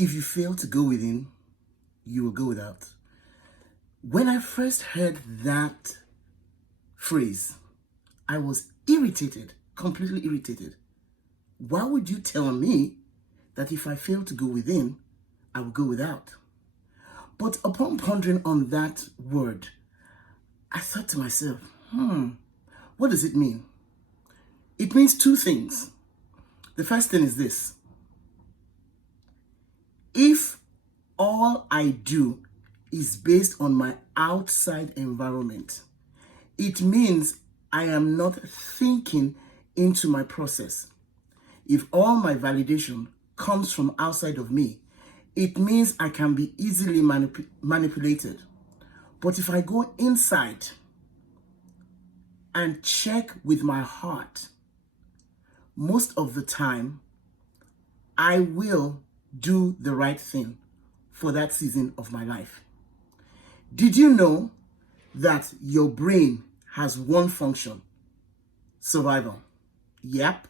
If you fail to go within, you will go without. When I first heard that phrase, I was irritated, completely irritated. Why would you tell me that if I fail to go within, I will go without? But upon pondering on that word, I thought to myself, what does it mean? It means two things. The first thing is this. If all I do is based on my outside environment, it means I am not thinking into my process. If all my validation comes from outside of me, it means I can be easily manipulated. But if I go inside and check with my heart, most of the time, I will do the right thing for that season of my life. Did you know that your brain has one function? Survival. Yep.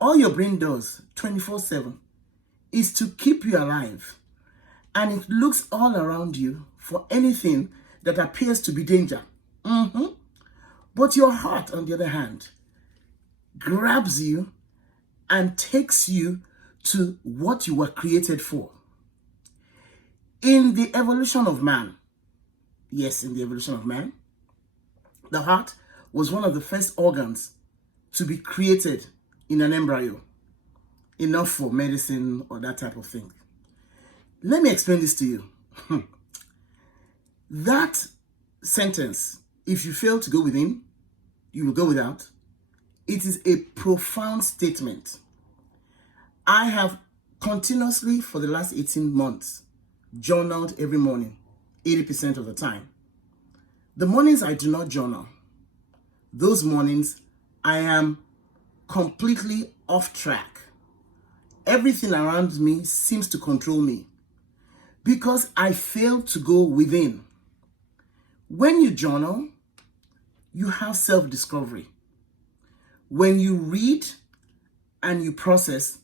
All your brain does 24/7 is to keep you alive. And it looks all around you for anything that appears to be danger. But your heart, on the other hand, grabs you and takes you to what you were created for. In the evolution of man, the heart was one of the first organs to be created in an embryo, enough for medicine or that type of thing. Let me explain this to you. That sentence, if you fail to go within, you will go without, it is a profound statement. I have continuously, for the last 18 months, journaled every morning, 80% of the time. The mornings I do not journal, those mornings I am completely off track. Everything around me seems to control me because I fail to go within. When you journal, you have self-discovery. When you read and you process,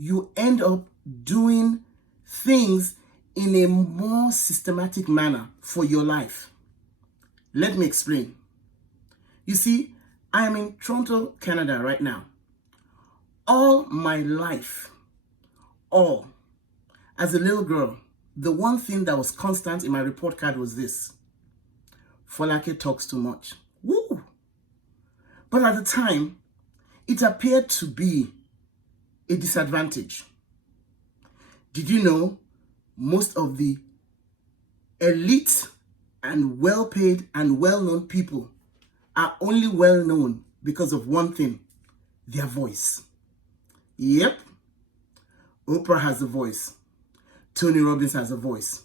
you end up doing things in a more systematic manner for your life. Let me explain. You see, I am in Toronto, Canada right now. All my life, as a little girl, the one thing that was constant in my report card was this: Folake talks too much. Woo! But at the time, it appeared to be a disadvantage. Did you know most of the elite and well-paid and well-known people are only well-known because of one thing: their voice? Yep. Oprah has a voice. Tony Robbins has a voice.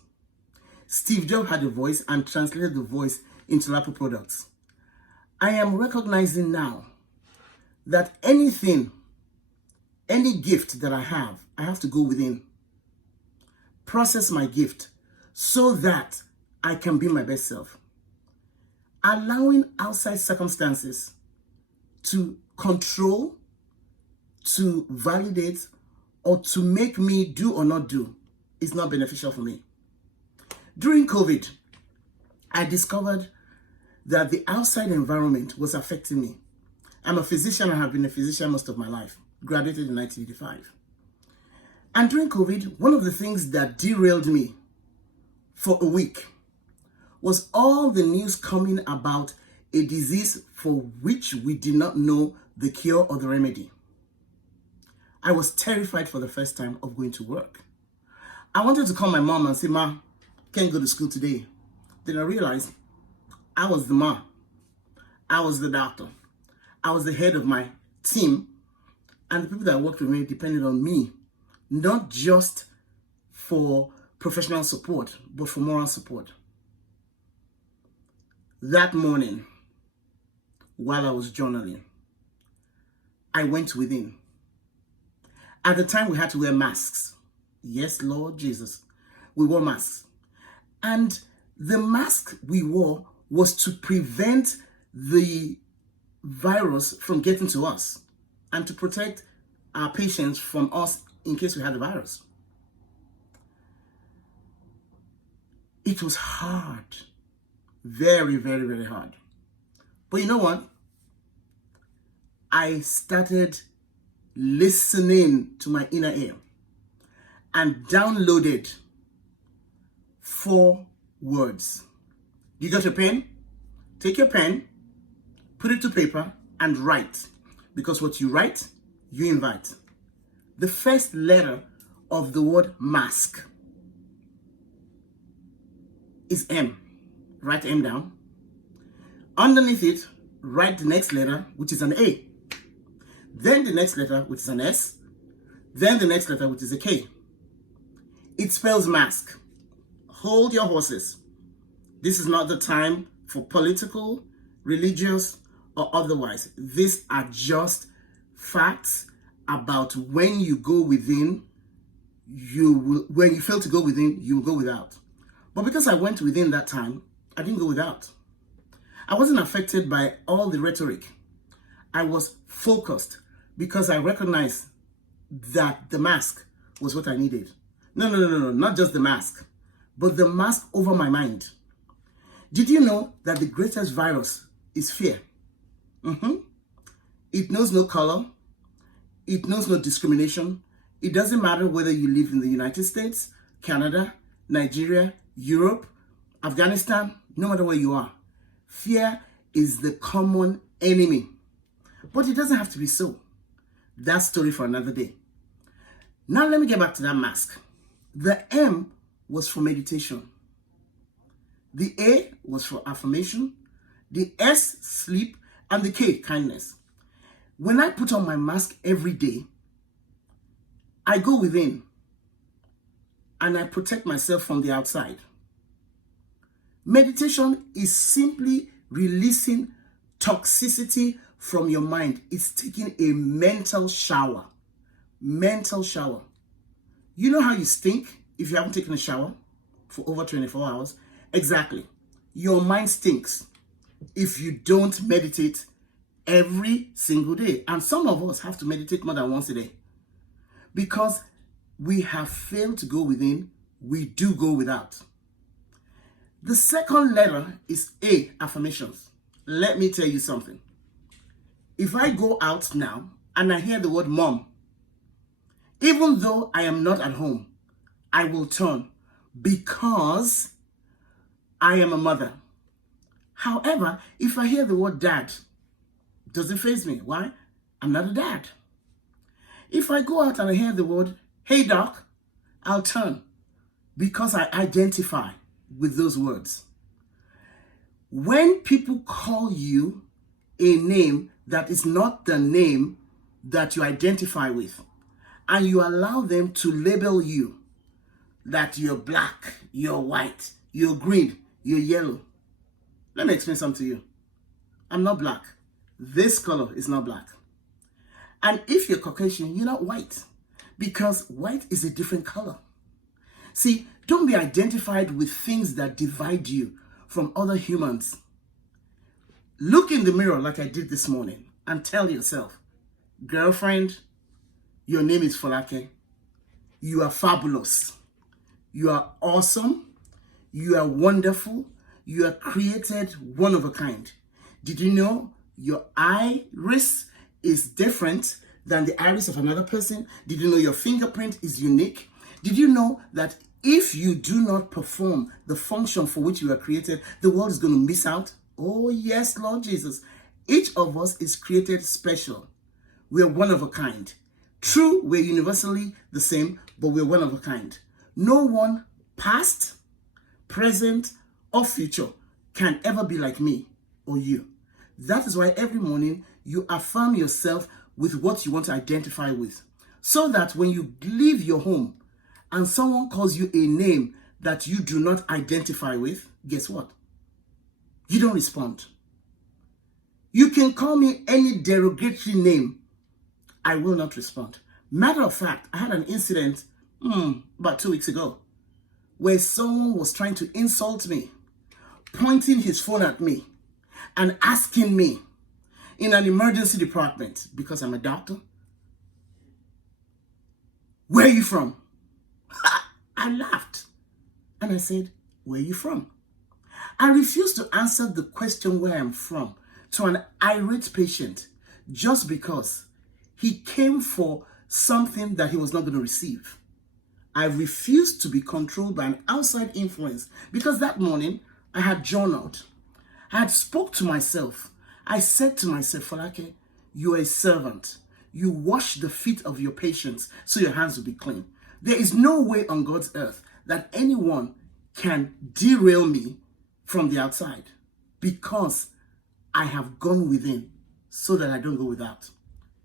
Steve Jobs had a voice and translated the voice into Apple products. I am recognizing now that any gift that I have to go within, process my gift so that I can be my best self. Allowing outside circumstances to control, to validate, or to make me do or not do is not beneficial for me. During COVID, I discovered that the outside environment was affecting me. I'm a physician. I have been a physician most of my life. Graduated in 1985. And during COVID, one of the things that derailed me for a week was all the news coming about a disease for which we did not know the cure or the remedy. I was terrified for the first time of going to work. I wanted to call my mom and say, "Ma, can't go to school today." Then I realized I was the mom. I was the doctor. I was the head of my team. And the people that worked with me depended on me, not just for professional support, but for moral support. That morning, while I was journaling, I went within. At the time, we had to wear masks. Yes, Lord Jesus. We wore masks. And the mask we wore was to prevent the virus from getting to us and to protect our patients from us in case we had the virus. It was hard. Very, very, very hard. But you know what? I started listening to my inner ear and downloaded 4 words. You got your pen? Take your pen, put it to paper, and write. Because what you write, you invite. The first letter of the word mask is M. Write M down. Underneath it, write the next letter, which is an A. Then the next letter, which is an S. Then the next letter, which is a K. It spells mask. Hold your horses. This is not the time for political, religious, or otherwise. These are just facts about when you go within, when you fail to go within, you will go without. But because I went within that time, I didn't go without. I wasn't affected by all the rhetoric. I was focused because I recognized that the mask was what I needed. No, not just the mask, but the mask over my mind. Did you know that the greatest virus is fear? It knows no color. It knows no discrimination. It doesn't matter whether you live in the United States, Canada, Nigeria, Europe, Afghanistan, no matter where you are. Fear is the common enemy. But it doesn't have to be so. That's story for another day. Now let me get back to that mask. The M was for meditation. The A was for affirmation. The S, sleep. And the K, kindness. When I put on my mask every day, I go within and I protect myself from the outside. Meditation is simply releasing toxicity from your mind. It's taking a mental shower. Mental shower. You know how you stink if you haven't taken a shower for over 24 hours? Exactly. Your mind stinks if you don't meditate every single day. And some of us have to meditate more than once a day. Because we have failed to go within, we do go without. The second letter is A, affirmations. Let me tell you something. If I go out now and I hear the word mom, even though I am not at home, I will turn because I am a mother. However, if I hear the word dad, it doesn't faze me. Why? I'm not a dad. If I go out and I hear the word, hey doc, I'll turn because I identify with those words. When people call you a name that is not the name that you identify with, and you allow them to label you that you're black, you're white, you're green, you're yellow. Let me explain something to you. I'm not black. This color is not black. And if you're Caucasian, you're not white, because white is a different color. See, don't be identified with things that divide you from other humans. Look in the mirror like I did this morning and tell yourself, girlfriend, your name is Folake. You are fabulous. You are awesome. You are wonderful. You are created one of a kind. Did you know your iris is different than the iris of another person? Did you know your fingerprint is unique? Did you know that if you do not perform the function for which you are created, the world is going to miss out? Oh yes, Lord Jesus. Each of us is created special. We are one of a kind. True, we're universally the same, but we're one of a kind. No one, past, present, or future, can ever be like me or you. That is why every morning you affirm yourself with what you want to identify with. So that when you leave your home and someone calls you a name that you do not identify with, guess what? You don't respond. You can call me any derogatory name. I will not respond. Matter of fact, I had an incident about 2 weeks ago where someone was trying to insult me, pointing his phone at me and asking me in an emergency department, because I'm a doctor, where are you from? I laughed and I said, Where are you from? I refuse to answer the question where I'm from to an irate patient just because he came for something that he was not going to receive. I refuse to be controlled by an outside influence because that morning I had journaled. I had spoke to myself. I said to myself, Folake, you are a servant. You wash the feet of your patients so your hands will be clean. There is no way on God's earth that anyone can derail me from the outside because I have gone within so that I don't go without.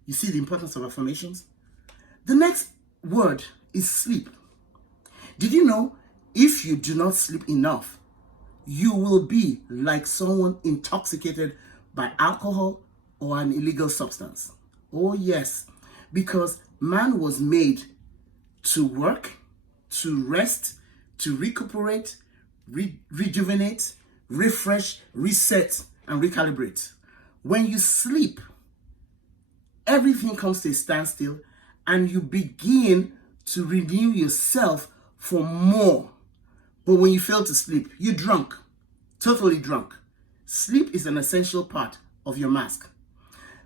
You see the importance of affirmations? The next word is sleep. Did you know if you do not sleep enough, you will be like someone intoxicated by alcohol or an illegal substance? Oh yes, because man was made to work, to rest, to recuperate, rejuvenate, refresh, reset, and recalibrate. When you sleep, everything comes to a standstill and you begin to renew yourself for more. But when you fail to sleep, you're drunk, totally drunk. Sleep is an essential part of your mask.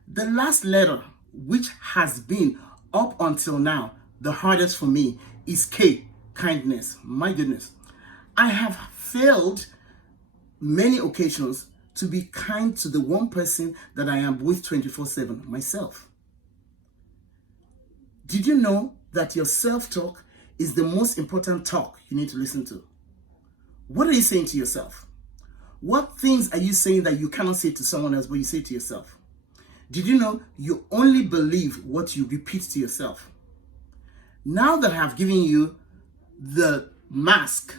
The last letter, which has been up until now the hardest for me, is K, kindness. My goodness. I have failed many occasions to be kind to the one person that I am with 24/7, myself. Did you know that your self-talk is the most important talk you need to listen to? What are you saying to yourself? What things are you saying that you cannot say to someone else, but you say to yourself? Did you know you only believe what you repeat to yourself? Now that I have given you the mask,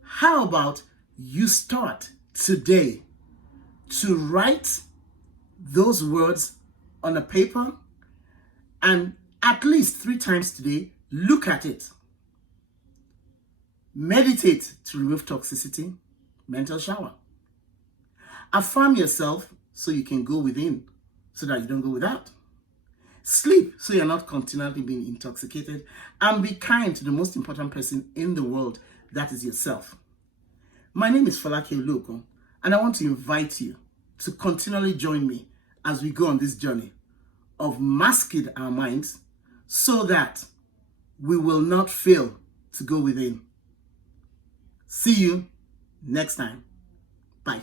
how about you start today to write those words on a paper and at least 3 times today, look at it. Meditate to remove toxicity, mental shower. Affirm yourself so you can go within, so that you don't go without. Sleep so you're not continually being intoxicated. And be kind to the most important person in the world, that is yourself. My name is Folake Oluokun, and I want to invite you to continually join me as we go on this journey of masking our minds so that we will not fail to go within. See you next time. Bye.